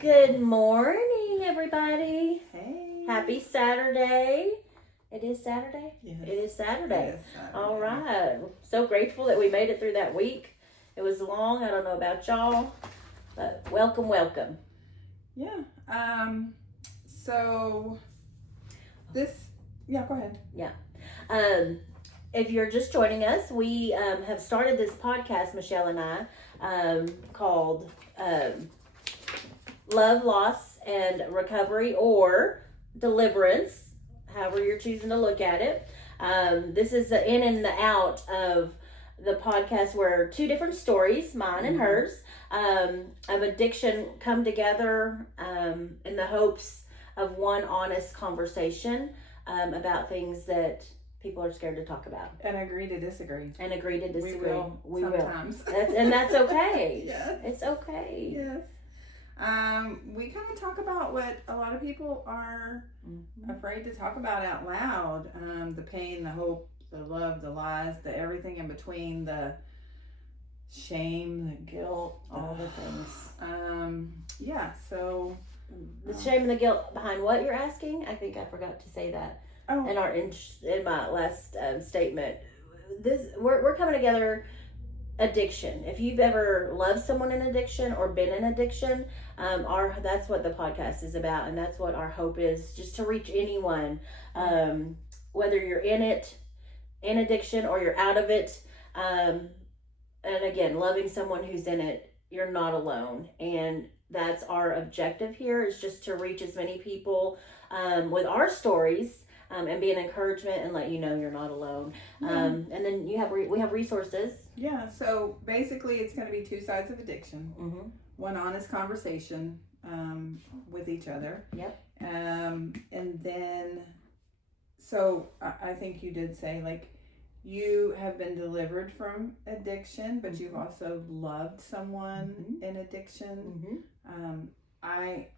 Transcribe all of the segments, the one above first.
Good morning, everybody. Hey. Happy Saturday. It is Saturday? Yes. It is Saturday. Yes, Saturday. All right. So grateful that we made it through that week. It was long. I don't know about y'all, but welcome. Yeah. So this, yeah, go ahead. If you're just joining us, we have started this podcast, Michelle and I, called Love, Loss, and Recovery, or Deliverance, however you're choosing to look at it. This is the in and the out of the podcast where two different stories, mine and hers, of addiction come together in the hopes of one honest conversation about things that people are scared to talk about. And agree to disagree. We will. Sometimes. That's okay. Yes. It's okay. Yes. We kind of talk about what a lot of people are afraid to talk about out loud. The pain, the hope, the love, the lies, the everything in between, the shame, the guilt, All the things. Yeah, so The shame and the guilt behind what you're asking, I think I forgot to say that in my last statement. We're coming together. Addiction. If you've ever loved someone in addiction or been in addiction, that's what the podcast is about, and that's what our hope is, just to reach anyone, whether you're in addiction or you're out of it. And again, loving someone who's in it, you're not alone, and that's our objective here, is just to reach as many people with our stories. And be an encouragement and let you know you're not alone. And then we have resources. Yeah, so basically it's going to be two sides of addiction. Mm-hmm. One honest conversation with each other. Yep. And then, so I think you did say, like, you have been delivered from addiction, but you've also loved someone in addiction. Mm-hmm. I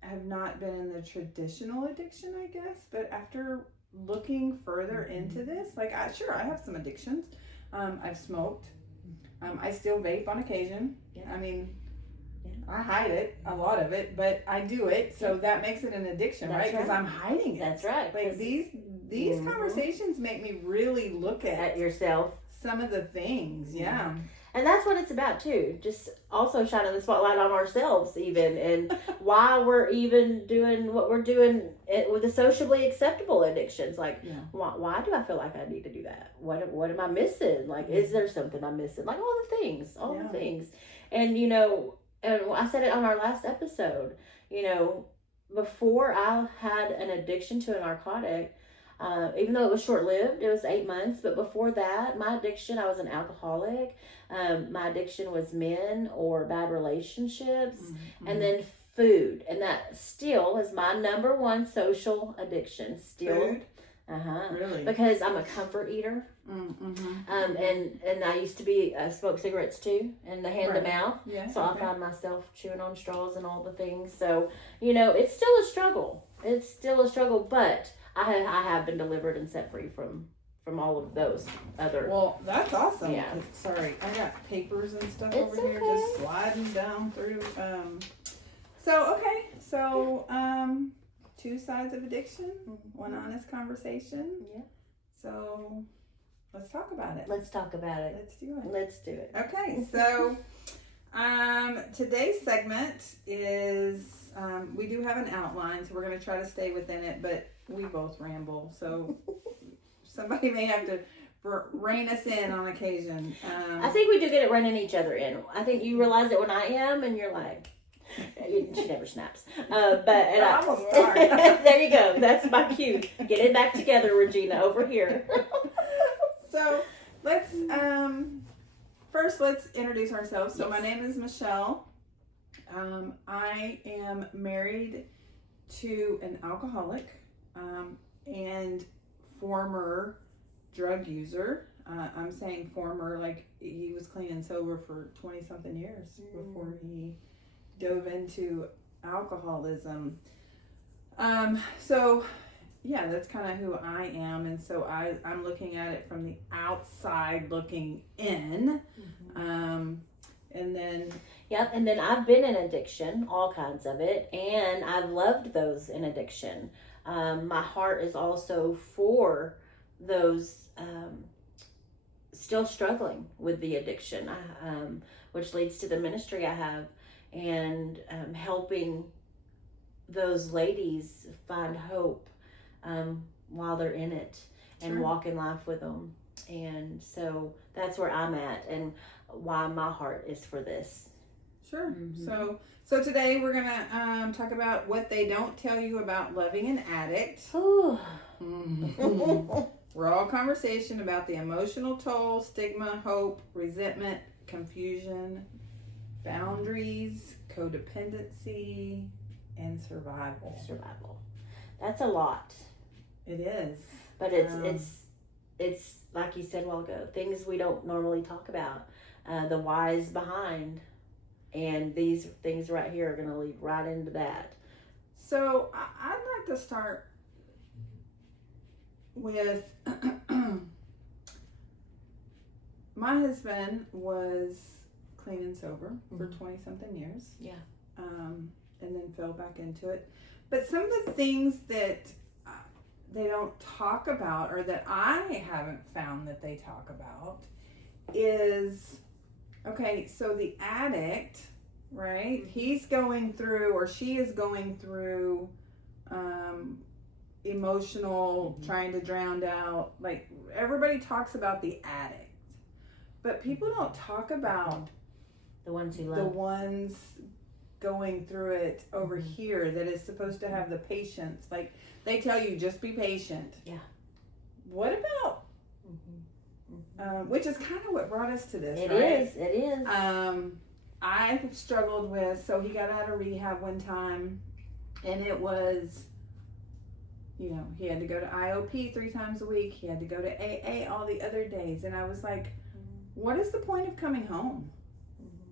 have not been in the traditional addiction, I guess, but after looking further into this, like, I have some addictions. I've smoked. I still vape on occasion. Yeah. I mean, I hide it, a lot of it, but I do it, so that makes it an addiction, That's right? Because right. I'm hiding it. That's right. Like, these conversations make me really look At yourself. some of the things, yeah. And that's what it's about too. Just also shining the spotlight on ourselves, even, and why we're even doing what we're doing with the socially acceptable addictions. Like, why do I feel like I need to do that? What am I missing? Like, is there something I'm missing? Like, all the things. And and I said it on our last episode. Before I had an addiction to a narcotic. Even though it was short-lived, it was 8 months. But before that, my addiction, I was an alcoholic. My addiction was men or bad relationships, and then food. And that still is my number one social addiction. Still. Food? Really? Because I'm a comfort eater. And I used to smoke cigarettes too, and the hand to mouth. Yeah, so I find myself chewing on straws and all the things. So, it's still a struggle. But I have been delivered and set free from all of those other. Well, that's awesome. Yeah. Sorry, I got papers and stuff It's over here just sliding down through. So two sides of addiction, one honest conversation. Yeah. So let's talk about it. Let's talk about it. Let's do it. it. Okay, so today's segment is we do have an outline, so we're going to try to stay within it, but we both ramble, so somebody may have to rein us in on occasion. I think we do get it running each other in. I think you realize it when I am, and you're like, she never snaps. I'm gonna start. There you go. That's my cue. Get it back together, Regina, over here. So let's introduce ourselves. So my name is Michelle. I am married to an alcoholic and former drug user. I'm saying former, like he was clean and sober for 20 something years before he dove into alcoholism. So yeah, that's kind of who I am. And so I'm looking at it from the outside looking in. And then Yep, and then I've been in addiction, all kinds of it, and I've loved those in addiction. My heart is also for those still struggling with the addiction, which leads to the ministry I have, and helping those ladies find hope while they're in it and walk in life with them. And so that's where I'm at and why my heart is for this. Sure. Mm-hmm. So today we're gonna talk about what they don't tell you about loving an addict. Raw conversation about the emotional toll, stigma, hope, resentment, confusion, boundaries, codependency, and survival. That's a lot. It is. But it's like you said a while ago, things we don't normally talk about, the whys behind, and these things right here are going to lead right into that. So I'd like to start with my husband was clean and sober for 20-something years. Yeah. And then fell back into it. But some of the things that they don't talk about, or that I haven't found that they talk about, is, okay, so the addict, right? He's going through, or she is going through emotional, trying to drown out. Like, everybody talks about the addict, but people don't talk about the ones who love. The ones going through it over here that is supposed to have the patience. Like, they tell you, just be patient. Yeah. What about, which is kind of what brought us to this, It right? is. I've struggled with, so he got out of rehab one time, and it was, he had to go to IOP 3 times a week. He had to go to AA all the other days. And I was like, what is the point of coming home?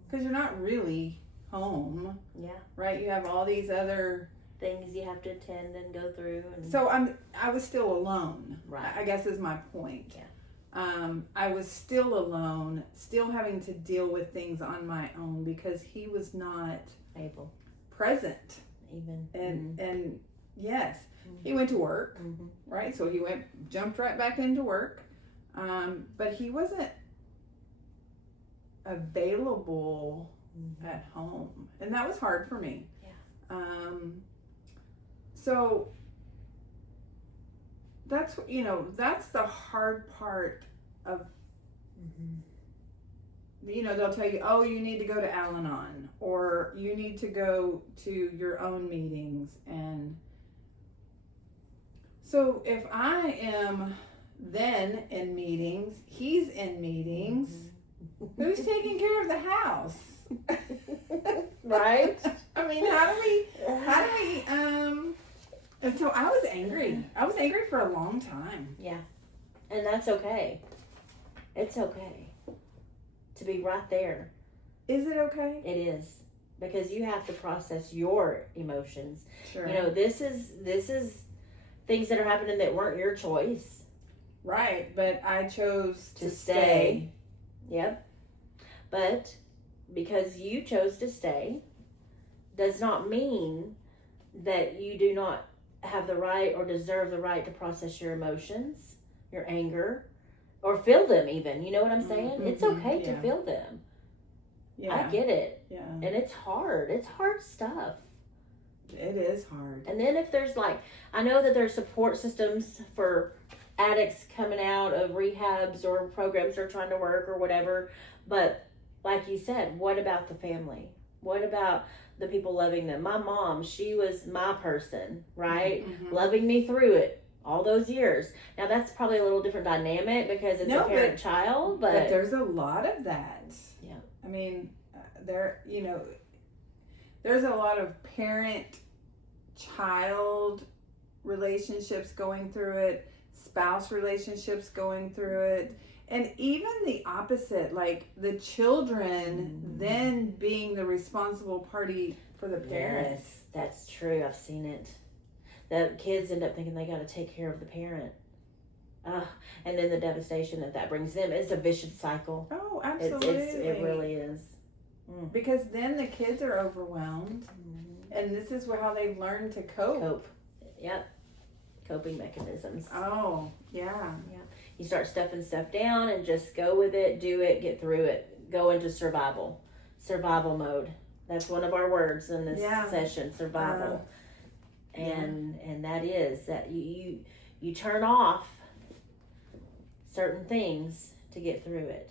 Because you're not really home. Yeah. Right? You have all these other things you have to attend and go through. And so I was still alone. Right. I guess is my point. Yeah. I was still alone, still having to deal with things on my own because he was not able, present, even. And yes, he went to work, right? So he jumped right back into work, but he wasn't available at home, and that was hard for me. Yeah. So that's that's the hard part of they'll tell you, oh, you need to go to Al-Anon, or you need to go to your own meetings. And so if I am then in meetings, he's in meetings, who's taking care of the house? Right? I mean, how do we and so I was angry. I was angry for a long time. Yeah. And that's okay. It's okay to be right there. Is it okay? It is. Because you have to process your emotions. Sure. This is things that are happening that weren't your choice. Right, but I chose to stay. Yep. But because you chose to stay does not mean that you do not have the right or deserve the right to process your emotions, your anger, or feel them even. You know what I'm saying? It's okay to feel them. Yeah. I get it. Yeah. And it's hard. It's hard stuff. It is hard. And then if there's I know that there's support systems for addicts coming out of rehabs or programs they're trying to work or whatever. But like you said, what about the family? What about the people loving them? My mom, she was my person, right? Loving me through it all those years. Now that's probably a little different dynamic because it's a parent-child, but there's a lot of that. Yeah. I mean, there's a lot of parent-child relationships going through it, spouse relationships going through it, and even the opposite, like the children then being the responsible party for the parents. Yes, that's true. I've seen it. The kids end up thinking they got to take care of the parent. And then the devastation that brings them. It's a vicious cycle. Oh, absolutely. It really is. Because then the kids are overwhelmed, and this is how they've learned to cope. Yep. Coping mechanisms. Oh, yeah. You start stuffing stuff down and just go with it, do it, get through it, go into survival mode. That's one of our words in this session, survival. And that is that you turn off certain things to get through it.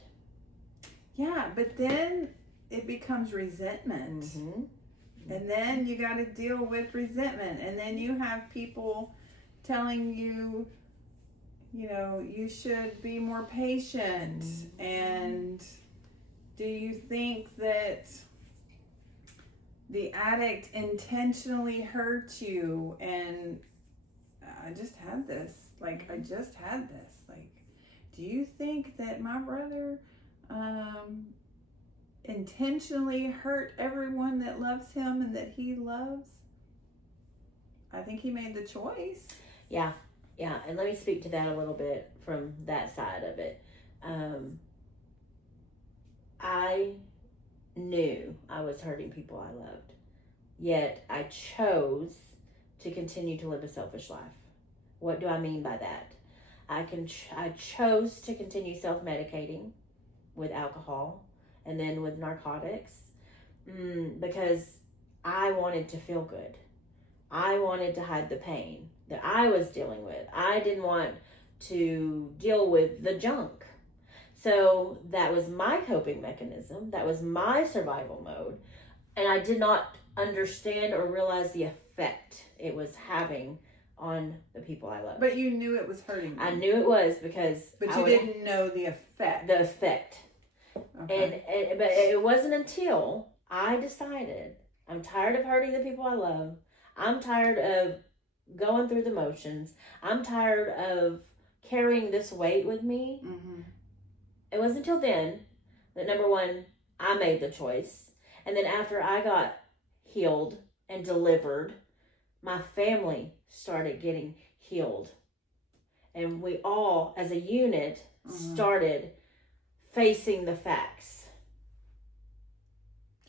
Yeah, but then it becomes resentment. And then you got to deal with resentment. And then you have people telling you, you should be more patient. And do you think that the addict intentionally hurt you? And I just had this. Do you think that my brother intentionally hurt everyone that loves him and that he loves? I think he made the choice. Yeah. And let me speak to that a little bit from that side of it. I knew I was hurting people I loved, yet I chose to continue to live a selfish life. What do I mean by that? I chose to continue self-medicating with alcohol and then with narcotics because I wanted to feel good. I wanted to hide the pain that I was dealing with. I didn't want to deal with the junk. So that was my coping mechanism. That was my survival mode. And I did not understand or realize the effect it was having on the people I love. But you knew it was hurting them. I knew it was because... But you didn't know the effect. The effect. Okay. But it wasn't until I decided I'm tired of hurting the people I love. I'm tired of going through the motions. I'm tired of carrying this weight with me. It wasn't until then that, number one, I made the choice. And then after I got healed and delivered, my family started getting healed. And we all, as a unit, started facing the facts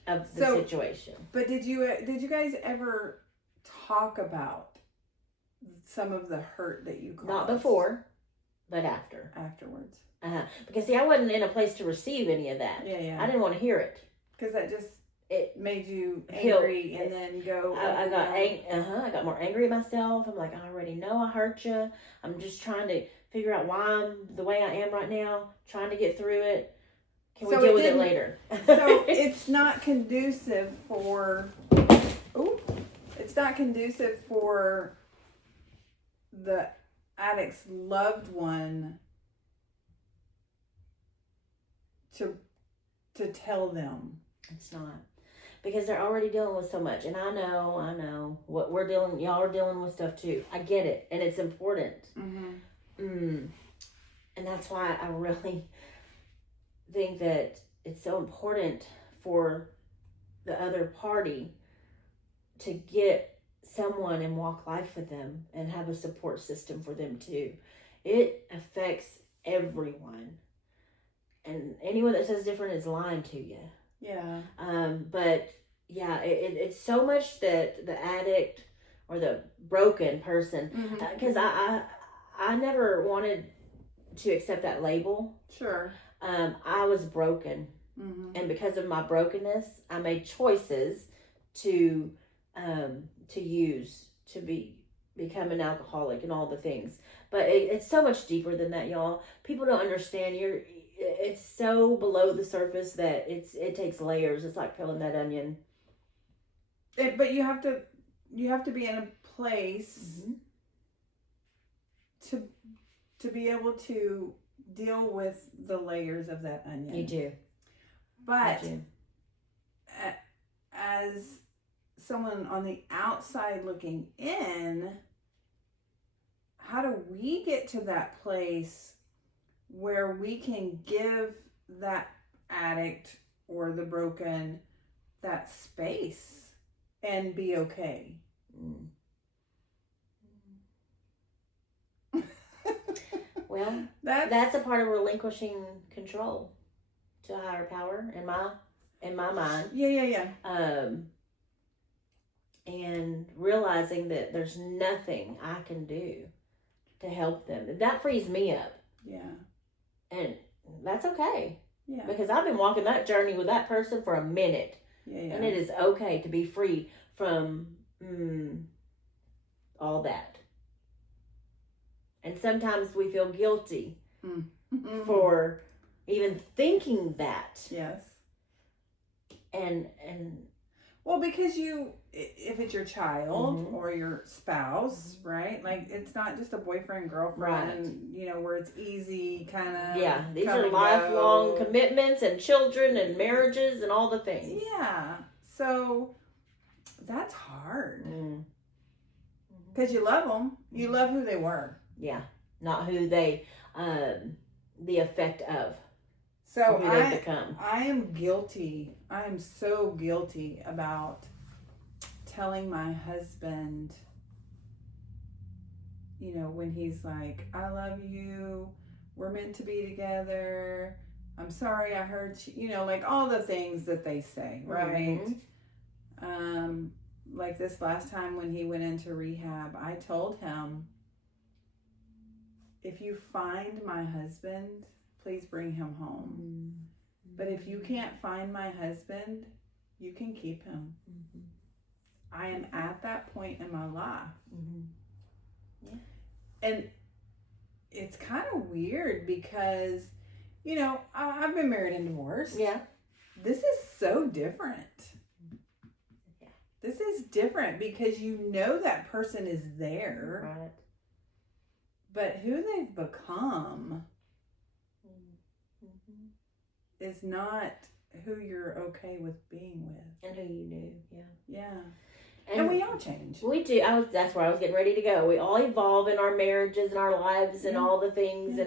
of the situation. But did you guys ever talk about some of the hurt that you caused? Not before, but after. Afterwards. Because see, I wasn't in a place to receive any of that. I didn't want to hear it. Because that just made you angry and then go. I got more angry at myself. I'm like, I already know I hurt you. I'm just trying to figure out why I'm the way I am right now. Trying to get through it. Can we deal with it later? So it's not conducive for. It's not conducive for the addict's loved one to tell them. It's not. Because they're already dealing with so much. And I know what y'all are dealing with stuff too. I get it. And it's important. And that's why I really think that it's so important for the other party to get someone and walk life with them and have a support system for them too. It affects everyone. And anyone that says different is lying to you. Yeah. But yeah, it's so much that the addict or the broken person, because I never wanted to accept that label. Sure. I was broken, and because of my brokenness, I made choices to become an alcoholic and all the things. But it's so much deeper than that, y'all. People don't understand. It's so below the surface that it takes layers. It's like peeling that onion. But you have to be in a place to be able to deal with the layers of that onion. You do. But as someone on the outside looking in, how do we get to that place where we can give that addict or the broken that space and be okay? Well, that's a part of relinquishing control to a higher power, in my in my mind. Yeah. And realizing that there's nothing I can do to help them. That frees me up. Yeah. And that's okay. Yeah. Because I've been walking that journey with that person for a minute. Yeah. And it is okay to be free from all that. And sometimes we feel guilty for even thinking that. Yes. And well, because if it's your child or your spouse, right? Like, it's not just a boyfriend, girlfriend, where it's easy kind of. Yeah, these are lifelong commitments and children and marriages and all the things. Yeah. So that's hard. Because you love them. You love who they were. Yeah. Not who they, the effect of. So who they've become. I am guilty. I am so guilty about telling my husband, when he's like, I love you, we're meant to be together, I'm sorry I hurt you, like all the things that they say, right? Like this last time when he went into rehab, I told him, if you find my husband, please bring him home. But if you can't find my husband, you can keep him. I am at that point in my life. Yeah. And it's kind of weird because, I've been married and divorced. Yeah. This is so different. Yeah. This is different because that person is there. Right. But who they've become is not who you're okay with being with. And who you knew, yeah. Yeah. And we all change. We do. That's where I was getting ready to go. We all evolve in our marriages and our lives and all the things. Yeah.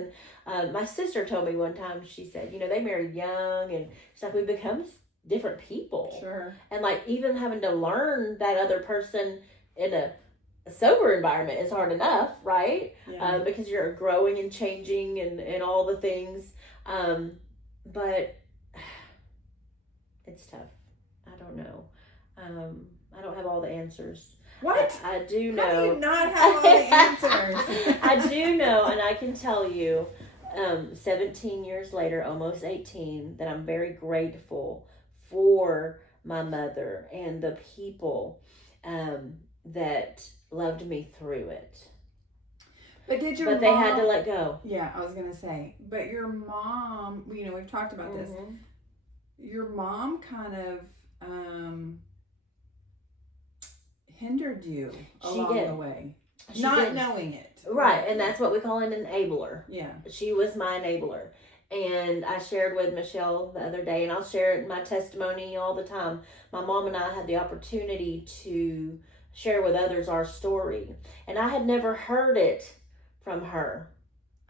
And my sister told me one time, she said, they married young, and she's like, we become different people. Sure. And like even having to learn that other person in a sober environment is hard enough, right? Yeah. Because you're growing and changing and all the things. But it's tough. I don't know. I don't have all the answers. What? I do know. How do you not have all the answers? I do know, and I can tell you, 17 years later, almost 18, that I'm very grateful for my mother and the people that loved me through it. But did your But they had to let go. Yeah, I was going to say. But your mom, we've talked about this. Your mom kind of hindered you along the way. Not knowing it. Right, and that's what we call an enabler. Yeah. She was my enabler. And I shared with Michelle the other day, and I'll share it in my testimony all the time. My mom and I had the opportunity to share with others our story. And I had never heard it from her.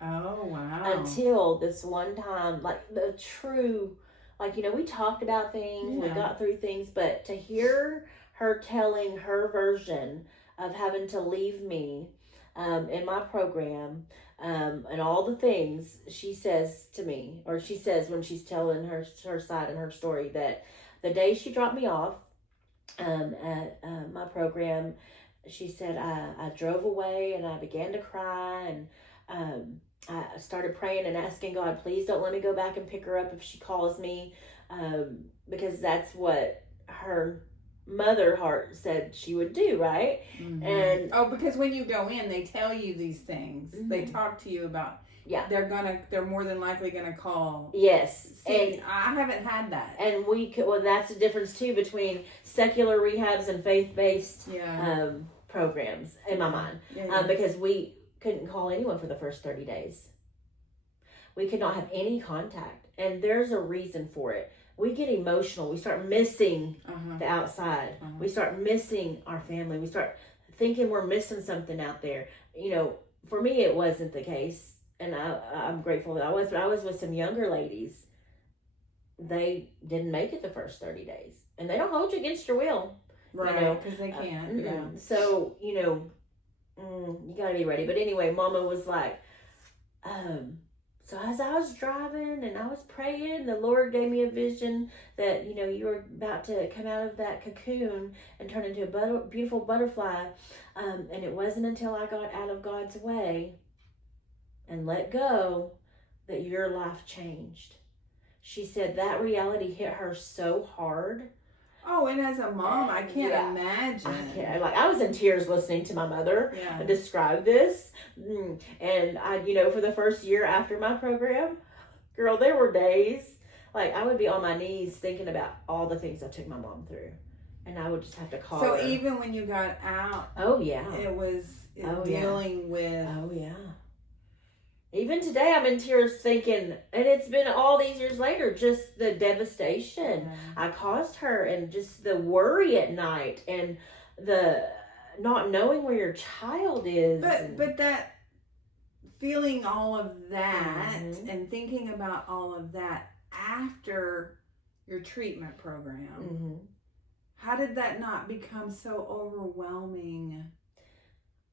Oh, wow. Until this one time, like the true, like, we talked about things, we got through things, but to hear her telling her version of having to leave me in my program and all the things she says to me, or she says when she's telling her side and her story, that the day she dropped me off at my program, she said, I drove away and I began to cry, and I started praying and asking God, please don't let me go back and pick her up if she calls me, because that's what her mother heart said she would do, right? And because when you go in, they tell you these things. They talk to you about. Yeah, they're more than likely gonna call. Yes. See, and I haven't had that. And that's the difference too between secular rehabs and faith-based programs in my mind. Because we couldn't call anyone for the first 30 days. We could not have any contact, and there's a reason for it. We get emotional. We start missing the outside. We start missing our family. We start thinking we're missing something out there. For me, it wasn't the case. And I'm grateful that I was. But I was with some younger ladies. They didn't make it the first 30 days. And they don't hold you against your will. Right, because they can't. So, you got to be ready. But anyway, Mama was like, So as I was driving and I was praying, the Lord gave me a vision that, you were about to come out of that cocoon and turn into a beautiful butterfly. And it wasn't until I got out of God's way and let go that your life changed. She said that reality hit her so hard. Oh, and as a mom, I can't imagine. I was in tears listening to my mother describe this. And I, for the first year after my program, girl, there were days, like, I would be on my knees thinking about all the things I took my mom through. And I would just have to call her. So even when you got out, it was dealing with... Oh, yeah. Even today, I'm in tears thinking, and it's been all these years later, just the devastation I caused her, and just the worry at night, and the not knowing where your child is. But that feeling all of that and thinking about all of that after your treatment program, how did that not become so overwhelming?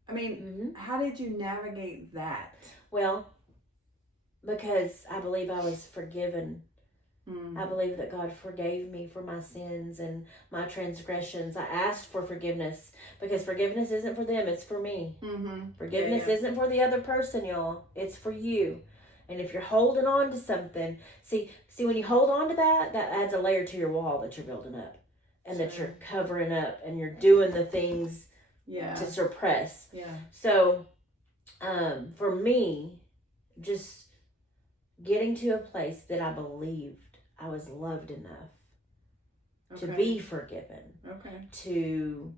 I mean, how did you navigate that? Well, because I believe I was forgiven. I believe that God forgave me for my sins and my transgressions. I asked for forgiveness because forgiveness isn't for them, it's for me. Forgiveness isn't for the other person, y'all. It's for you. And if you're holding on to something, see when you hold on to that adds a layer to your wall that you're building up, and that you're covering up, and you're doing the things to suppress. So, for me, just getting to a place that I believed I was loved enough to be forgiven. To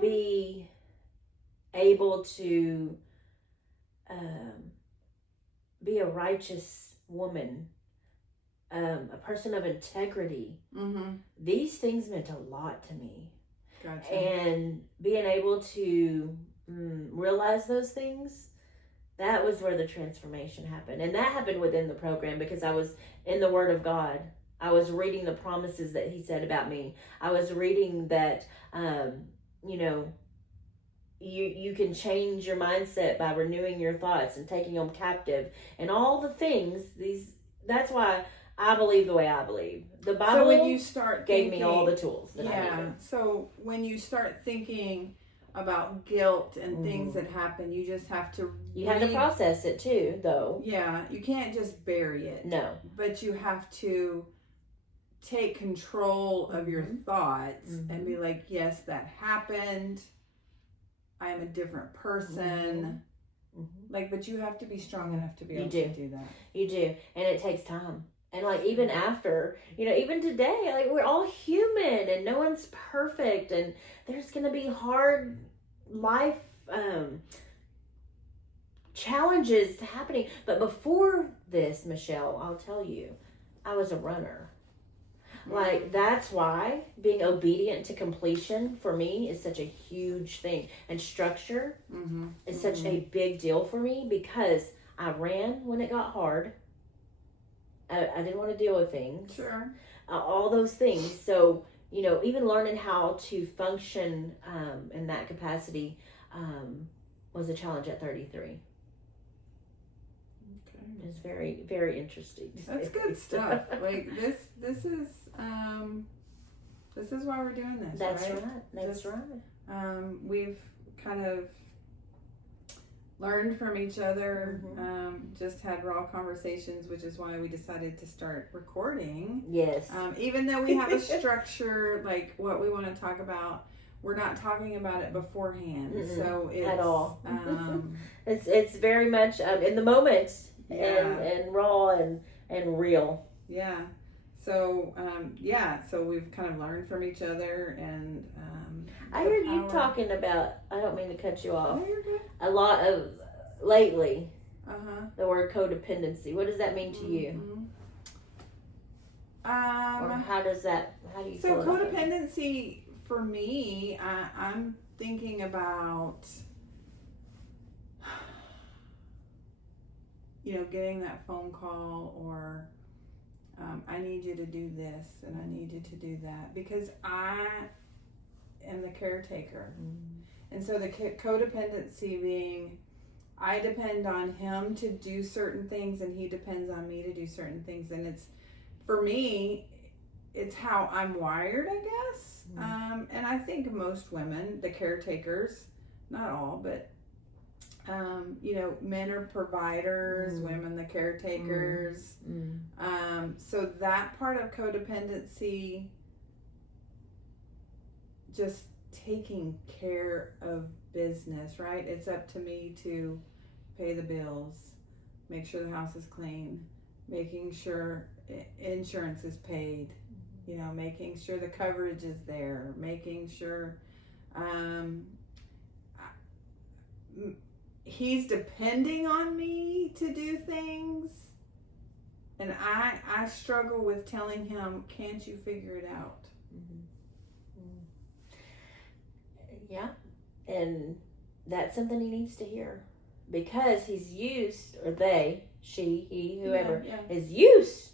be able to be a righteous woman, a person of integrity. These things meant a lot to me. Gotcha. And being able to realize those things, that was where the transformation happened. And that happened within the program because I was in the Word of God. I was reading the promises that He said about me. I was reading that, you can change your mindset by renewing your thoughts and taking them captive. And all the things, that's why I believe the way I believe. The Bible when you start gave me all the tools that I needed. So when you start thinking about guilt and things that happen, you just have to have to process it too, though. Yeah, you can't just bury it. No. But you have to take control of your thoughts and be like, yes, that happened. I am a different person. Like, but you have to be strong enough to be able to do that. You do. And it takes time. And like, even after, even today, like, we're all human and no one's perfect, and there's going to be hard life challenges happening. But before this, Michelle, I'll tell you, I was a runner. Like, that's why being obedient to completion for me is such a huge thing. And structure is such a big deal for me, because I ran when it got hard. I didn't want to deal with things. Sure. All those things. So, even learning how to function in that capacity was a challenge at 33. Okay. It's very, very interesting. That's good stuff. Like, this is why we're doing this. That's right. That's right. We've kind of learned from each other, just had raw conversations, which is why we decided to start recording. Yes. Even though we have a structure, like what we want to talk about, we're not talking about it beforehand. So it's at all. It's very much in the moment and raw and real. Yeah. So so we've kind of learned from each other, and I heard you talking about, I don't mean to cut you off, no, you're good. a lot of lately, the word codependency. What does that mean to you? Or how do you so feel about codependency for me, I'm thinking about getting that phone call, or I need you to do this and I need you to do that, because I am the caretaker. And so the codependency being, I depend on him to do certain things and he depends on me to do certain things. And it's, for me, it's how I'm wired, I guess. And I think most women, the caretakers, not all, but, men are providers, women the caretakers. So that part of codependency, just taking care of business, right? It's up to me to pay the bills, make sure the house is clean, making sure insurance is paid, making sure the coverage is there, making sure he's depending on me to do things. And I struggle with telling him, can't you figure it out? Yeah, and that's something he needs to hear, because he's used, or they, she, he, whoever, is used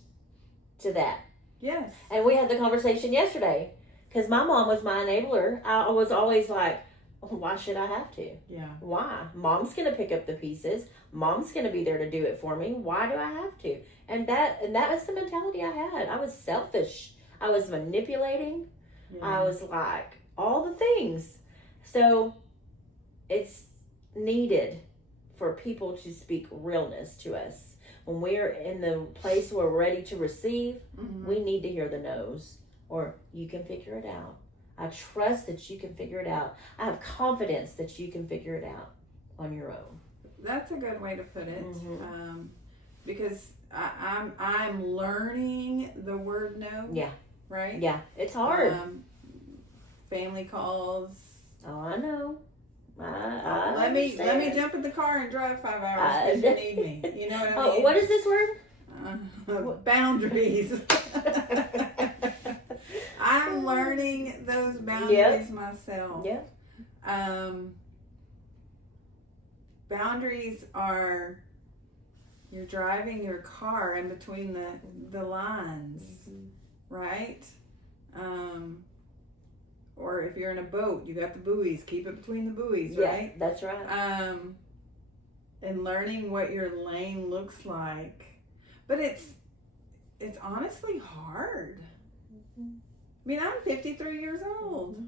to that. Yes. And we had the conversation yesterday, because my mom was my enabler. I was always like, why should I have to? Yeah. Why? Mom's going to pick up the pieces. Mom's going to be there to do it for me. Why do I have to? And that was the mentality I had. I was selfish. I was manipulating. Yeah. I was like, all the things. So it's needed for people to speak realness to us. When we're in the place where we're ready to receive, we need to hear the no's, or you can figure it out. I trust that you can figure it out. I have confidence that you can figure it out on your own. That's a good way to put it. Because I'm learning the word no. Yeah. Right? Yeah. It's hard. Family calls. Oh, I know. Let me jump in the car and drive 5 hours because you need me. You know what I mean? What is this word? Boundaries. I'm learning those boundaries myself. Yeah. Boundaries are, you're driving your car in between the lines, right? Or if you're in a boat, you got the buoys. Keep it between the buoys, right? Yeah, that's right. And learning what your lane looks like, but it's honestly hard. I mean, I'm 53 years old.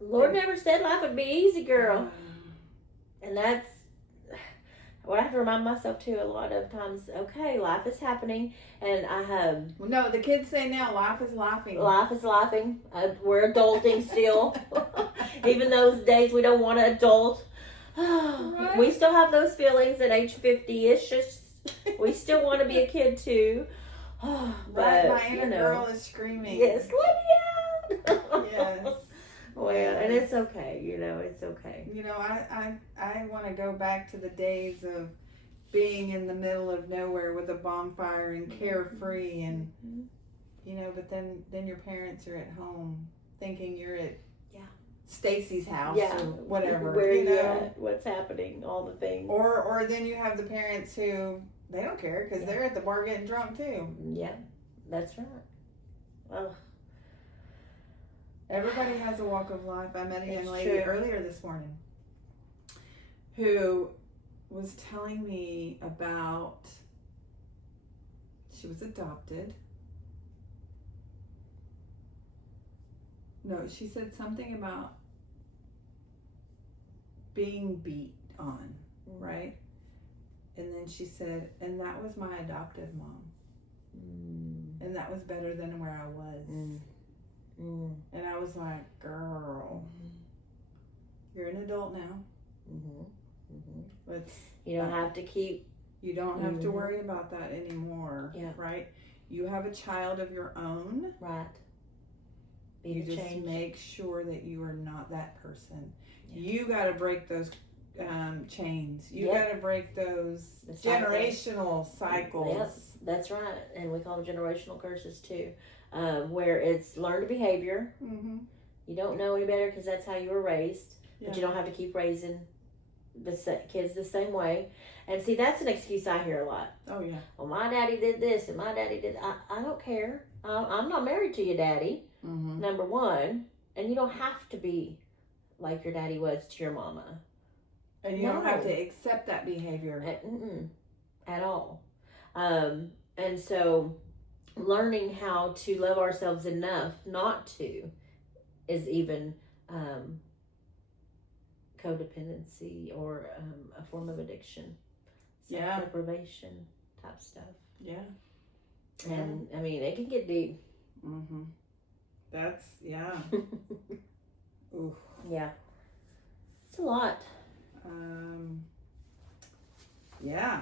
Lord never said life would be easy, girl. And that's what I have to remind myself too a lot of times. Okay, life is happening, and I have... Well, no, the kids say now, life is laughing. Life is laughing. We're adulting still. Even those days we don't want to adult. Right. We still have those feelings at age 50-ish. We still want to be a kid too. But my inner girl is screaming. Yes, let me out. Yes. Well, and it's okay. It's okay. I want to go back to the days of being in the middle of nowhere with a bonfire and carefree, and but then your parents are at home thinking you're at Stacy's house or whatever. Where you at? What's happening? All the things. Or then you have the parents who they don't care because they're at the bar getting drunk too. Yeah, that's right. Well, everybody has a walk of life. I met a young lady earlier this morning who was telling me about, she was adopted. No, she said something about being beat on, right? And then she said, and that was my adoptive mom. And that was better than where I was. And I was like, girl, you're an adult now. You don't have to keep... You don't have to worry about that anymore, right? You have a child of your own. Right. You just make sure that you are not that person. You got to break those chains. You got to break those generational cycles. Yep, that's right. And we call them generational curses too, where it's learned behavior. You don't know any better because that's how you were raised, but you don't have to keep raising the kids the same way. And see, that's an excuse I hear a lot. Oh yeah. Well, my daddy did this and my daddy did. I don't care. I'm not married to your daddy. Number one, and you don't have to be like your daddy was to your mama. And you don't have to accept that behavior. At all. And so learning how to love ourselves enough not to is even codependency or a form of addiction. Self-deprivation type stuff. Yeah. And I mean, it can get deep. Mm-hmm. That's, yeah. Oof. Yeah. It's a lot. Yeah.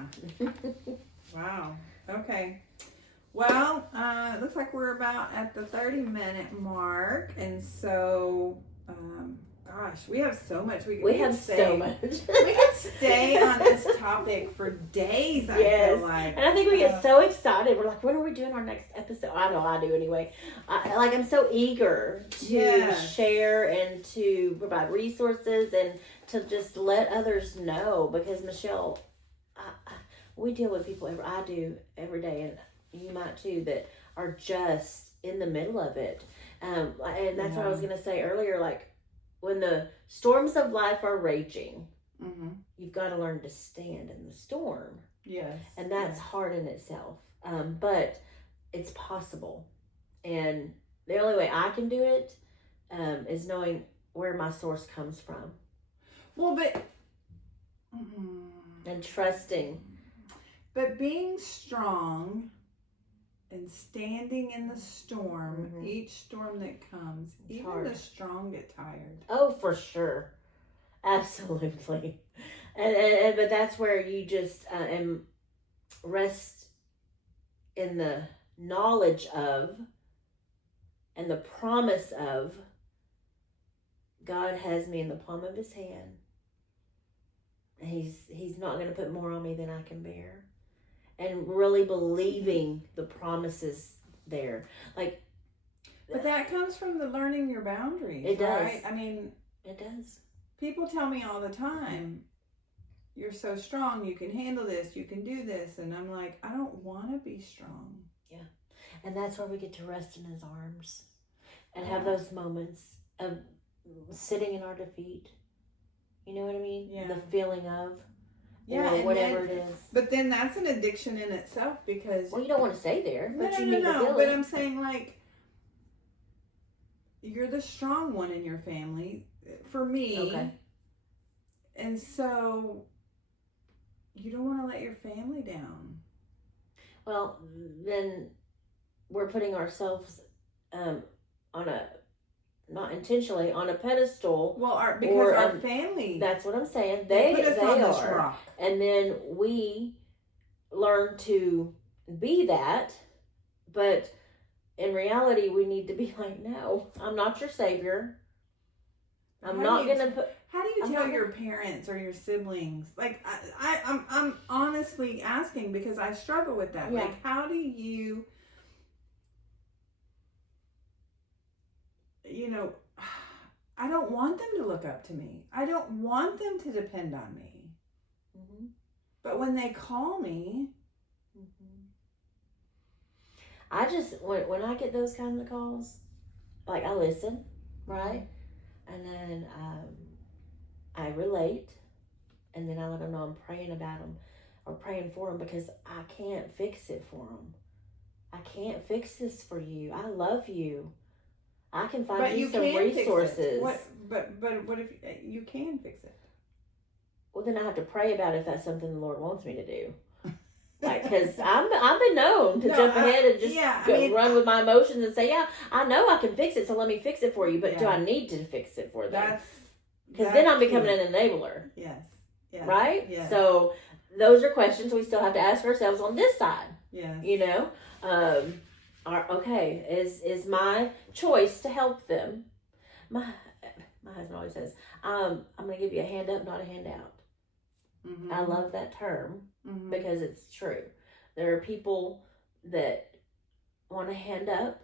Wow. Okay. Well, it looks like we're about at the 30-minute mark. And so, gosh, we have so much. We have so much. We could stay on this topic for days, I feel like. And I think we get so excited. We're like, when are we doing our next episode? I know I do anyway. I'm so eager to share and to provide resources and to just let others know. Because, Michelle, we deal with people, I do every day, and you might too, that are just in the middle of it. And that's what I was going to say earlier, like, when the storms of life are raging, you've got to learn to stand in the storm. Yes. And that's hard in itself. But it's possible. And the only way I can do it is knowing where my source comes from. Well, but... And trusting. But being strong and standing in the storm, each storm that comes, it's even hard. The strong get tired. Oh, for sure. Absolutely. And but that's where you just rest in the knowledge of and the promise of God has me in the palm of his hand. He's not going to put more on me than I can bear. And really believing the promises there. Like, but that comes from the learning your boundaries. It does. Right? I mean, it does. People tell me all the time, you're so strong, you can handle this, you can do this. And I'm like, I don't want to be strong. Yeah. And that's where we get to rest in his arms and have those moments of sitting in our defeat. You know what I mean? Yeah. The feeling of. Yeah, or whatever it is. But then that's an addiction in itself because... Well, you don't want to stay there, but you need to feel it. But I'm saying, like, you're the strong one in your family, for me. Okay. And so, you don't want to let your family down. Well, then we're putting ourselves on a... Not intentionally on a pedestal. Well, because our family. That's what I'm saying. They put us on this rock. And then we learn to be that, but in reality, we need to be like, no, I'm not your savior. I'm not gonna put. How do you tell your parents or your siblings? Like, I'm honestly asking because I struggle with that. Yeah. Like, how do you? You know, I don't want them to look up to me. I don't want them to depend on me. Mm-hmm. But when they call me, I just, when I get those kinds of calls, like I listen, right? And then I relate. And then I let them know I'm praying about them or praying for them because I can't fix it for them. I can't fix this for you. I love you. I can find you some resources. But what if you can fix it? Well, then I have to pray about if that's something the Lord wants me to do. Like, because I've been known to jump ahead and just run with my emotions and say, yeah, I know I can fix it, so let me fix it for you. But do I need to fix it for them? Because then I'm becoming an enabler. Yes. Right? Yes. So those are questions we still have to ask ourselves on this side. Yes. You know? Okay, is my choice to help them. My husband always says, I'm going to give you a hand up, not a handout. Mm-hmm. I love that term because it's true. There are people that want a hand up,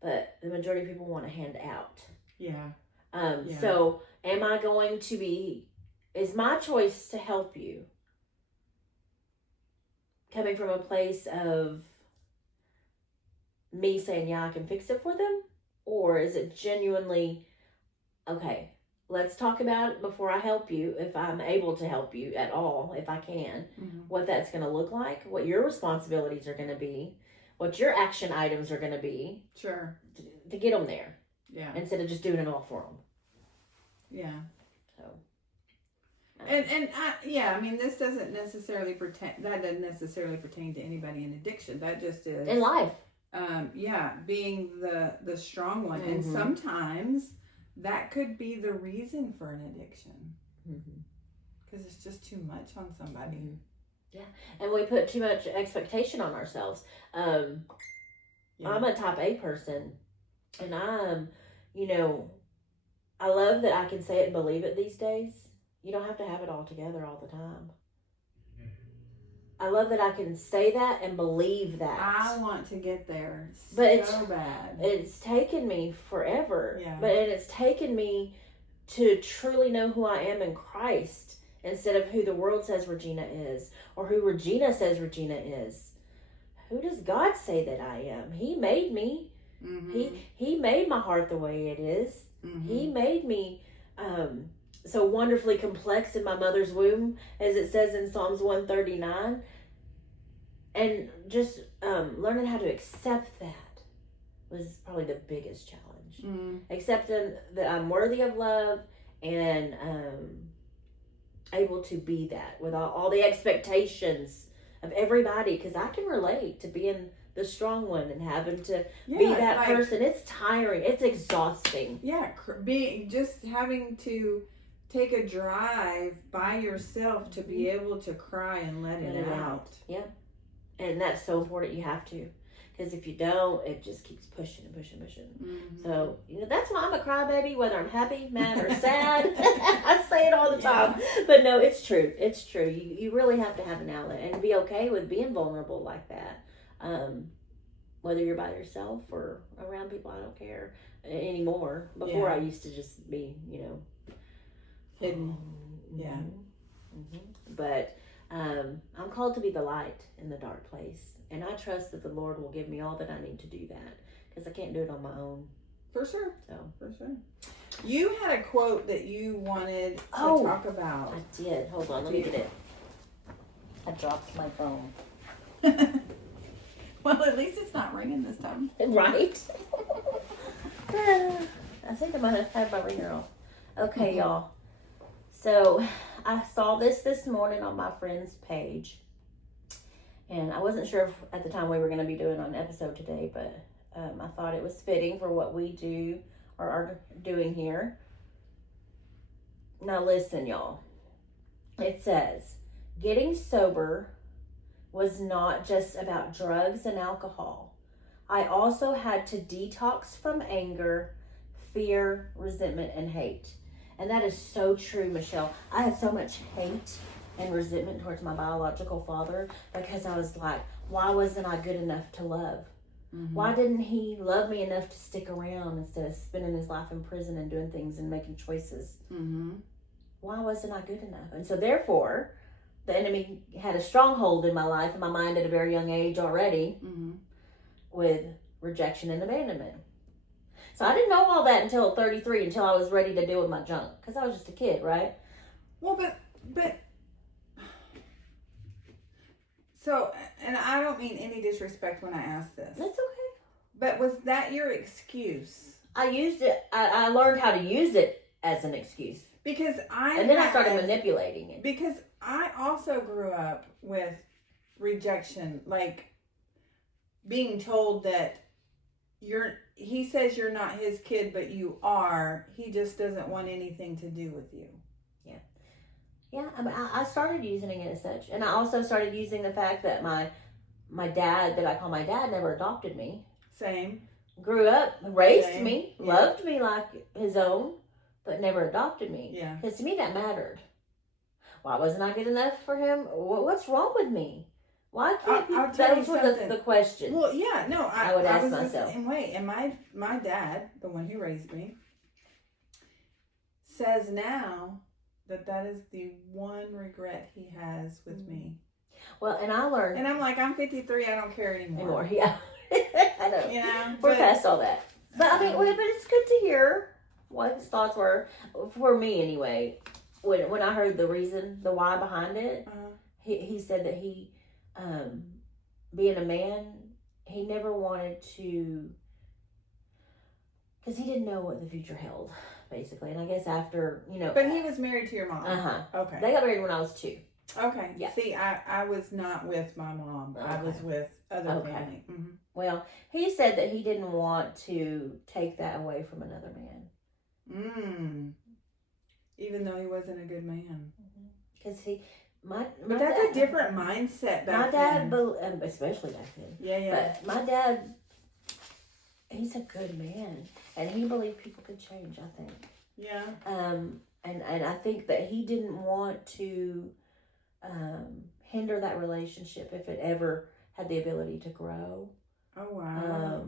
but the majority of people want a hand out. Yeah. So am I going to is my choice to help you coming from a place of me saying, yeah, I can fix it for them? Or is it genuinely, okay, let's talk about it before I help you, if I'm able to help you at all, if I can, what that's going to look like, what your responsibilities are going to be, what your action items are going to be. Sure. To get them there. Yeah. Instead of just doing it all for them. Yeah. So. I mean, this doesn't necessarily pertain to anybody in addiction. That just is. In life. Being the strong one. And sometimes that could be the reason for an addiction. Because it's just too much on somebody. Yeah. And we put too much expectation on ourselves. I'm a type A person. And I love that I can say it and believe it these days. You don't have to have it all together all the time. I love that I can say that and believe that. I want to get there so bad. It's taken me forever. Yeah. But it's taken me to truly know who I am in Christ instead of who the world says Regina is or who Regina says Regina is. Who does God say that I am? He made me. He made my heart the way it is. He made me so wonderfully complex in my mother's womb, as it says in Psalms 139. And just learning how to accept that was probably the biggest challenge. Accepting that I'm worthy of love and able to be that with all the expectations of everybody, because I can relate to being the strong one and having to be that person. It's tiring. It's exhausting. Yeah, just having to take a drive by yourself to be able to cry and let it out. Yeah, and that's so important. You have to, because if you don't, it just keeps pushing and pushing and pushing. So that's why I'm a crybaby, whether I'm happy, mad, or sad. I say it all the time, but no, it's true. It's true. You really have to have an outlet and be okay with being vulnerable like that. Whether you're by yourself or around people, I don't care anymore. Before I used to just be, hidden. But I'm called to be the light in the dark place, and I trust that the Lord will give me all that I need to do that, because I can't do it on my own. For sure. So for sure. You had a quote that you wanted to talk about. I did. Hold on, let me get it. I dropped my phone. Well, at least it's not ringing this time. Right? I think I might have had my ringer off. Okay, y'all. So, I saw this morning on my friend's page. And I wasn't sure if at the time we were going to be doing an episode today, but I thought it was fitting for what we do or are doing here. Now listen, y'all. It says, getting sober was not just about drugs and alcohol. I also had to detox from anger, fear, resentment, and hate. And that is so true, Michelle. I had so much hate and resentment towards my biological father because I was like, why wasn't I good enough to love? Why didn't he love me enough to stick around instead of spending his life in prison and doing things and making choices? Why wasn't I good enough? And so therefore, the enemy had a stronghold in my life and my mind at a very young age already with rejection and abandonment. So I didn't know all that until 33, until I was ready to deal with my junk, because I was just a kid, right? Well, but so, and I don't mean any disrespect when I ask this. That's okay. But was that your excuse? I used it. I learned how to use it as an excuse. Because and then I started manipulating it. Because I also grew up with rejection, like being told that he says you're not his kid, but you are. He just doesn't want anything to do with you. Yeah, I started using it as such. And I also started using the fact that my dad, that I call my dad, never adopted me. Same. Grew up, raised me, loved me like his own, but never adopted me. Yeah. Because to me that mattered. Why wasn't I good enough for him? What's wrong with me? Why can't people? Those were the questions. Well, yeah, no, I would ask was myself. The same way. And my dad, the one who raised me, says now that is the one regret he has with me. Well, and I learned. And I'm like, I'm 53. I don't care anymore. Yeah. I know. Yeah. We're past all that. But I mean, but it's good to hear what his thoughts were. For me, anyway, when I heard the reason, the why behind it, he said that he, being a man, he never wanted to, because he didn't know what the future held, basically. And I guess after, But he was married to your mom. Okay. They got married when I was 2. Okay. Yeah. See, I was not with my mom. Okay. I was with other family. Mm-hmm. Well, he said that he didn't want to take that away from another man. Even though he wasn't a good man. Because my but that's dad, a different mindset back then. My dad, especially back then. Yeah. But my dad, he's a good man, and he believed people could change. I think. Yeah. And I think that he didn't want to hinder that relationship if it ever had the ability to grow. Oh wow.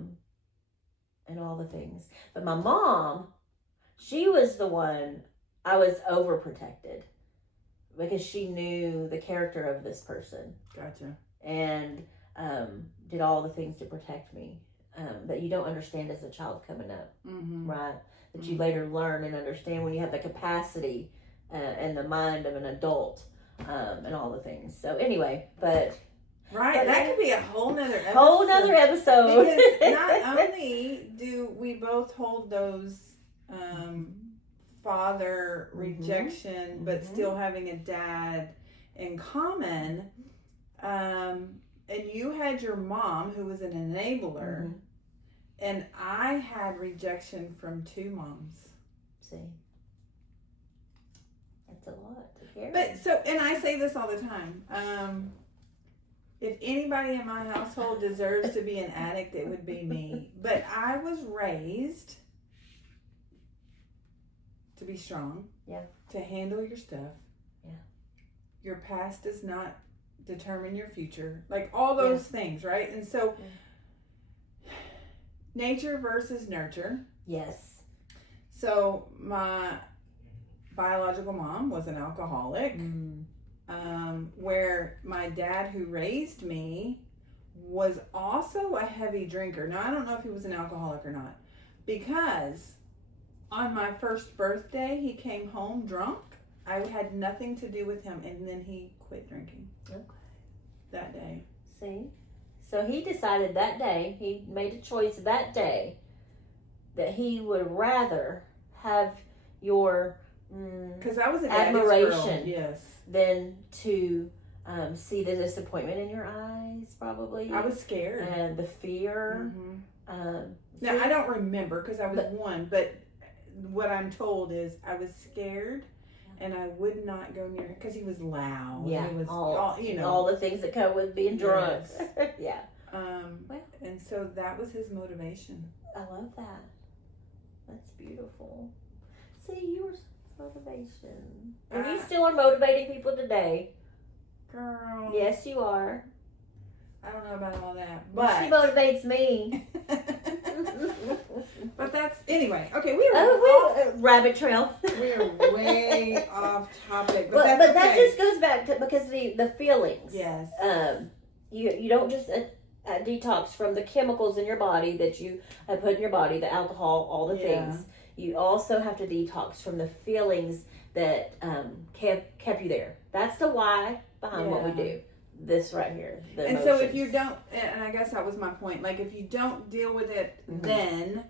And all the things. But my mom, she was the one I was overprotected because she knew the character of this person. Gotcha. And did all the things to protect me that you don't understand as a child coming up, right? That you later learn and understand when you have the capacity and the mind of an adult and all the things. So anyway, but that could be a whole nother episode. Because not only do we both hold those father rejection, but still having a dad in common, and you had your mom who was an enabler, and I had rejection from 2 moms. See, that's a lot to carry. But and I say this all the time. If anybody in my household deserves to be an addict, it would be me. But I was raised to be strong. Yeah. To handle your stuff. Yeah. Your past does not determine your future. Like all those things, right? And so nature versus nurture. Yes. So my biological mom was an alcoholic. Where my dad, who raised me, was also a heavy drinker. Now, I don't know if he was an alcoholic or not, because on my first birthday, he came home drunk. I had nothing to do with him, and then he quit drinking. Okay. That day. See? So he decided that day, he made a choice that day, that he would rather have your because I was an admiration, yes, than to see the disappointment in your eyes. Probably I was scared, and the fear. Now I don't remember because I was 1, but what I'm told is I was scared, and I would not go near him because he was loud. Yeah, he was all the things that come with being drunk. Yes. Yeah. And so that was his motivation. I love that. That's beautiful. See, you were motivation. And you still are motivating people today. Girl. Yes, you are. I don't know about all that. But she motivates me. But that's anyway. Okay, we rabbit trail. We are way off topic. But that just goes back to because the feelings. Yes. You don't just detox from the chemicals in your body that you have put in your body, the alcohol, all the things. You also have to detox from the feelings that kept you there. That's the why behind what we do. This right here. And emotions. So if you don't, and I guess that was my point, like if you don't deal with it then,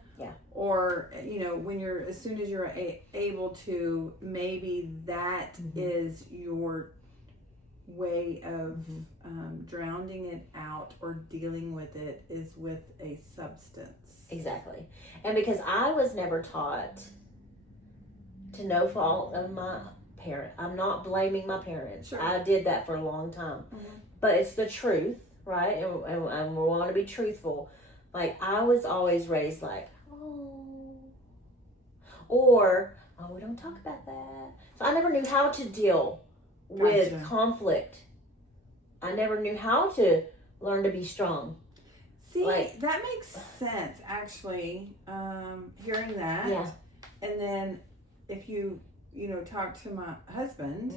or, when you're, as soon as you're able to, maybe that is your way of drowning it out or dealing with it is with a substance. Exactly. And because I was never taught, to no fault of my parent, I'm not blaming my parents. Sure. I did that for a long time. But it's the truth, right? And we want to be truthful. Like, I was always raised like, or, we don't talk about that. So I never knew how to deal with conflict. I never knew how to learn to be strong. See, that makes sense, actually, hearing that. Yeah. And then if you talk to my husband,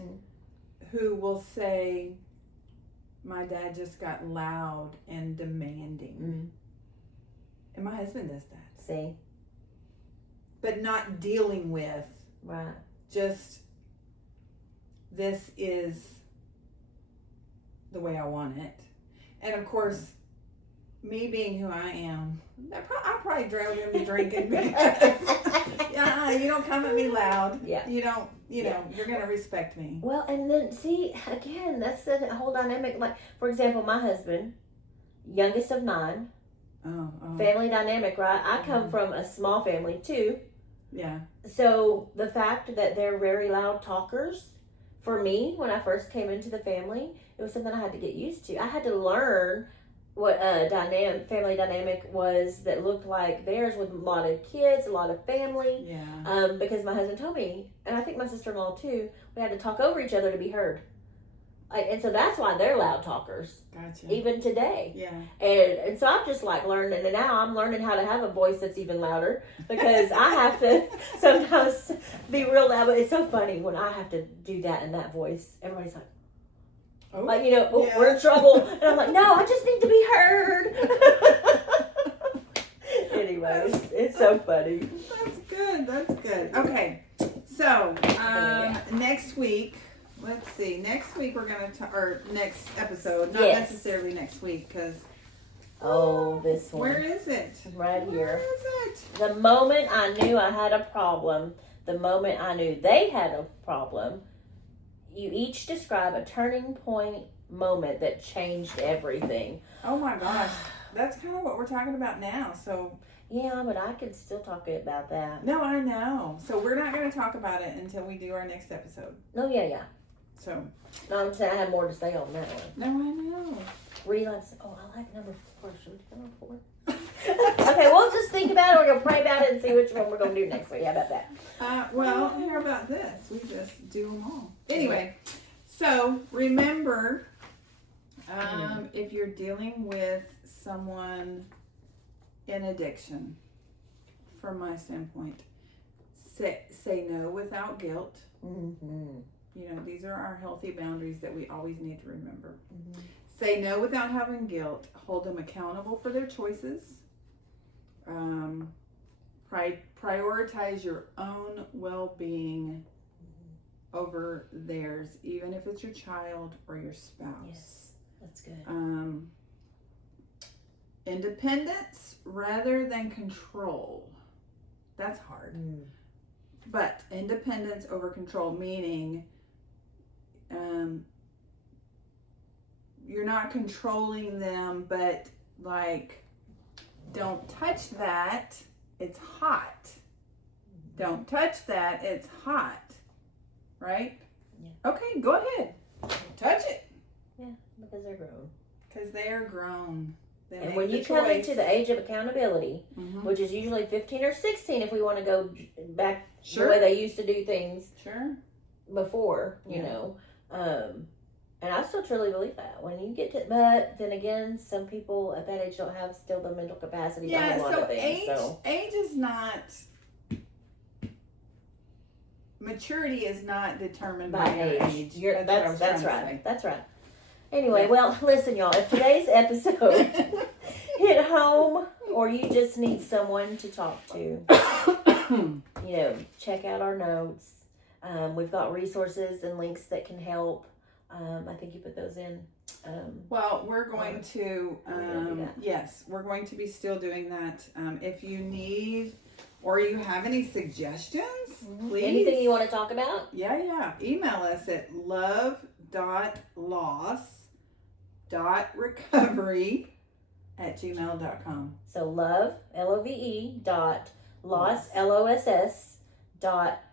who will say, my dad just got loud and demanding. And my husband does that. See? but not dealing with. Right. Just, this is the way I want it. And of course, me being who I am, I probably drove him to drinking because you don't come at me loud. Yeah. You don't, you're going to respect me. Well, and then see, again, that's the whole dynamic. Like, for example, my husband, youngest of 9, family dynamic, right? I come from a small family too. Yeah. So the fact that they're very loud talkers, for me, when I first came into the family, it was something I had to get used to. I had to learn what a family dynamic was that looked like theirs, with a lot of kids, a lot of family. Yeah. Because my husband told me, and I think my sister-in-law too, we had to talk over each other to be heard. And so that's why they're loud talkers. Gotcha. Even today. Yeah. And so I'm just like learning, and now I'm learning how to have a voice that's even louder, because I have to sometimes be real loud. But it's so funny when I have to do that in that voice. Everybody's like, we're in trouble. And I'm like, no, I just need to be heard. Anyways, it's so funny. That's good. Okay. So, next week, let's see. Next week we're going to, or next episode, not necessarily next week, because. This one. Where is it? Right here. Where is it? The moment I knew I had a problem, the moment I knew they had a problem, you each describe a turning point moment that changed everything. Oh my gosh. That's kind of what we're talking about now. So. Yeah, but I could still talk about that. No, I know. So we're not going to talk about it until we do our next episode. No, yeah. So. No, I'm saying I have more to say on that one. No, I know. Relapse. Oh, I like number 4. Should we do number 4? Okay, we'll just think about it. We're going to pray about it and see which one we're going to do next week. How about that? Well, how about this? We just do them all. Anyway, so remember, if you're dealing with someone in addiction, from my standpoint, say no without guilt. Mm-hmm. These are our healthy boundaries that we always need to remember. Mm-hmm. Say no without having guilt. Hold them accountable for their choices. Prioritize your own well-being over theirs, even if it's your child or your spouse. Yes, that's good. Independence rather than control. That's hard. But independence over control, meaning you're not controlling them, but like, don't touch that, it's hot. Don't touch that, it's hot. Right? Yeah. Okay, go ahead. Touch it. Yeah, because they're grown. Because they are grown. And when you come into the age of accountability, which is usually 15 or 16 if we want to go back the way they used to do things before, you know. And I still truly believe that. When you get to, but then again, some people at that age don't have still the mental capacity to do a lot of things. Age is not, maturity is not determined by age. That's right. That's right. Anyway, well, listen, y'all. If today's episode hit home, or you just need someone to talk to, check out our notes. We've got resources and links that can help. I think you put those in. Well, we're going to, yes, we're going to be still doing that. If you need, or you have any suggestions, please. Anything you want to talk about? Yeah. Email us at love.loss.recovery@gmail.com. So love, LOVE,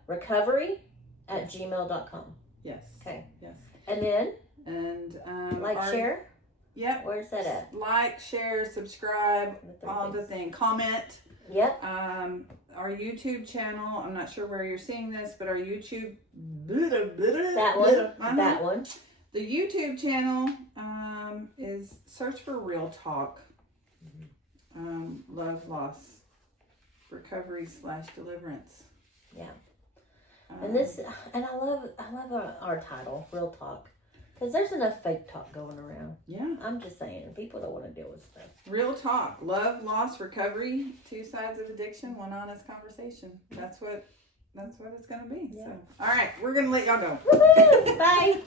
.recovery@gmail.com. Yes. Okay. Yes. And then? Share? Yep. Where's that at? Like, share, subscribe, all the things. Comment. Yep. Our YouTube channel, I'm not sure where you're seeing this, but our YouTube. That one. The YouTube channel is search for Real Talk. Love, loss, recovery / deliverance. Yeah. And I love our title, Real Talk. Because there's enough fake talk going around. Yeah. I'm just saying, people don't want to deal with stuff. Real talk. Love, loss, recovery. Two sides of addiction, one honest conversation. That's what it's going to be. Yeah. So, all right. We're going to let y'all go. Bye.